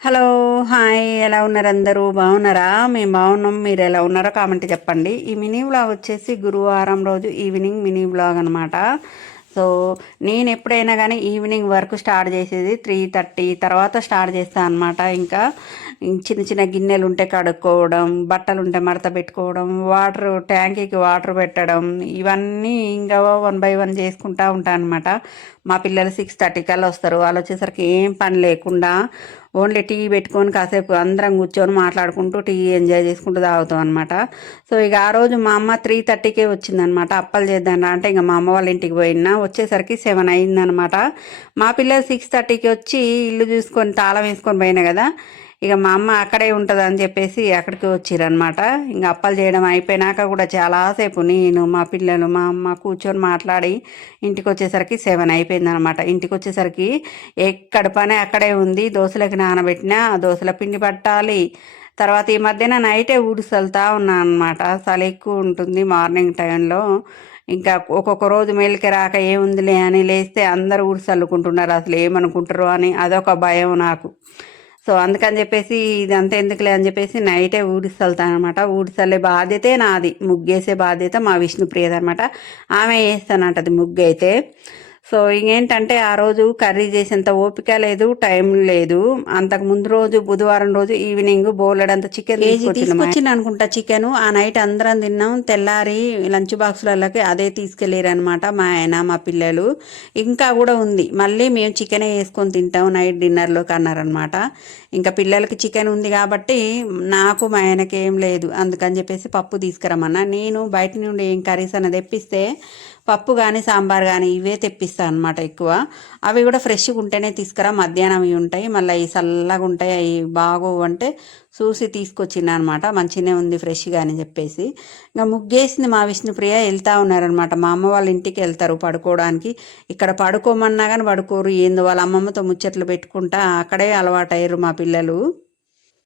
Hello hi ఎలా ఉన్నారు అందరూ? బాగున్నారా? మేము బాగున్నాం. మీరు ఎలా ఉన్నారో కామెంట్ చెప్పండి. ఈ మినీ బ్లాగ్ వచ్చేసి గురువారం రోజు ఈవినింగ్ మినీ బ్లాగ్ అనమాట సో నేను ఎప్పుడైనా కానీ ఈవినింగ్ వర్క్ స్టార్ట్ చేసేది త్రీ థర్టీ తర్వాత స్టార్ట్ చేస్తాను అనమాట ఇంకా చిన్న చిన్న గిన్నెలు ఉంటే కడుక్కోవడం బట్టలు ఉంటే మడత పెట్టుకోవడం వాటర్ ట్యాంకీకి వాటర్ పెట్టడం ఇవన్నీ ఇంకా వన్ బై వన్ చేసుకుంటా ఉంటాను అనమాట మా పిల్లలు సిక్స్ థర్టీ కల్లా వస్తారు. వాళ్ళు వచ్చేసరికి ఏం పని లేకుండా ఓన్లీ టీ పెట్టుకొని కాసేపు అందరం కూర్చొని మాట్లాడుకుంటూ టీ ఎంజాయ్ చేసుకుంటూ తాగుతాం అనమాట సో ఇక ఆ రోజు మా అమ్మ త్రీ థర్టీకే వచ్చిందనమాట అప్పలు చేద్దాం అంటే ఇంకా మా అమ్మ వాళ్ళ ఇంటికి పోయినా వచ్చేసరికి సెవెన్ అయిందనమాట మా పిల్లలు సిక్స్ థర్టీకి వచ్చి ఇల్లు చూసుకొని తాళం వేసుకొని పోయినా కదా. ఇక మా అమ్మ అక్కడే ఉంటుంది అని చెప్పేసి అక్కడికి వచ్చిరనమాట ఇంకా అప్పలు చేయడం అయిపోయినాక కూడా చాలాసేపు నేను మా పిల్లలు మా అమ్మ కూర్చొని మాట్లాడి ఇంటికి వచ్చేసరికి సెవెన్ అయిపోయిందనమాట ఇంటికి వచ్చేసరికి ఎక్కడ పని అక్కడే ఉంది. దోశలకి నానబెట్టిన దోశల పిండి పట్టాలి. తర్వాత ఈ మధ్యన నైటే ఊడుసలుతా ఉన్నాను అనమాట చలి ఎక్కువ ఉంటుంది మార్నింగ్ టైంలో. ఇంకా ఒక్కొక్క రోజు మేలికి రాక ఏముందిలే అని లేస్తే అందరూ ఊడుసల్లుకుంటున్నారు. అసలు ఏమనుకుంటారు అని అదొక భయం నాకు. సో అందుకని చెప్పేసి ఇదంతా ఎందుకులే అని చెప్పేసి నైటే ఊడిస్తలుతాను అనమాట ఊడిసలే బాధ్యతే నాది. ముగ్గేసే బాధ్యత మా విష్ణు ప్రియదనమాట ఆమె వేస్తానంటది ముగ్గు అయితే సో ఇంకేంటంటే ఆ రోజు కర్రీ చేసేంత ఓపిక లేదు టైం లేదు. అంతకు ముందు రోజు బుధవారం రోజు ఈవినింగ్ బోలెడంత చికెన్ తీసుకొచ్చింది అనుకుంటా చికెన్. ఆ నైట్ అందరం తిన్నాం. తెల్లారి లంచ్ బాక్స్లలోకి అదే తీసుకెళ్ళారు అనమాట మా ఆయన మా పిల్లలు. ఇంకా కూడా ఉంది. మళ్ళీ మేము చికెనే వేసుకొని తింటాం నైట్ డిన్నర్లోకి అన్నారనమాట ఇంకా పిల్లలకి చికెన్ ఉంది కాబట్టి నాకు మా ఆయనకి ఏం లేదు. అందుకని చెప్పేసి పప్పు తీసుకురమ్మన్నా. నేను బయట నుండి ఏం కర్రీస్ అనేది తెప్పిస్తే పప్పు కానీ సాంబార్ కానీ ఇవే తెప్పిస్తాను అనమాట ఎక్కువ. అవి కూడా ఫ్రెష్గా ఉంటేనే తీసుకురా. మధ్యాహ్నం ఇవి ఉంటాయి. మళ్ళీ అవి చల్లగా ఉంటాయి. అవి బాగోవు అంటే చూసి తీసుకొచ్చిన అనమాట మంచిగానే ఉంది ఫ్రెష్గా అని చెప్పేసి. ఇంకా ముగ్గేసింది మా విష్ణుప్రియ. వెళ్తా ఉన్నారనమాట మా అమ్మ వాళ్ళ ఇంటికి వెళ్తారు పడుకోవడానికి. ఇక్కడ పడుకోమన్నా కానీ పడుకోరు. ఏందో వాళ్ళ అమ్మమ్మతో ముచ్చట్లు పెట్టుకుంటా అక్కడే అలవాటయ్యారు మా పిల్లలు.